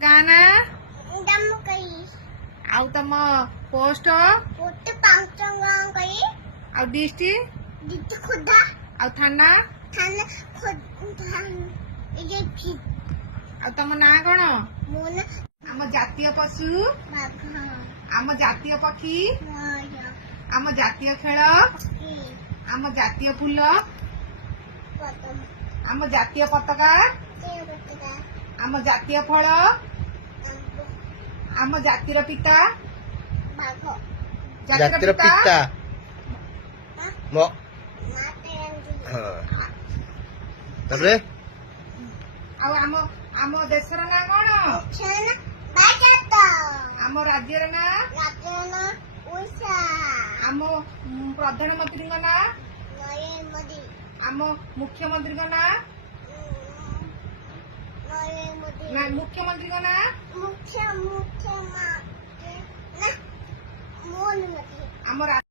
गाना दमकई आउ तम पोस्ट पोट पांचंगां कई आउ डिस्ट्रिक्ट दित खुदा आउ थाना थाना खुद थान ये भी आउ तम ना कौन मोन आम जातीय पशु बाघ आम जातीय पक्षी माया आम जातीय खेल की आम जातीय फूल पतम आम जातीय पताका देवता आम जातीय फल नंबो आम जातिर पिता बाघ ଜାତିର ପିତା ମୋ माते ହଁ ତାପରେ आउ आम देशर ना कौन छन बाजत आम राज्यर ना राजन उषा आम प्रधानमंत्री ना नये मोदी आम मुख्यमंत्री ना नये मोदी ना मुख्यमंत्री ना मुख्य मुख्य मा ना मोन मोदी आम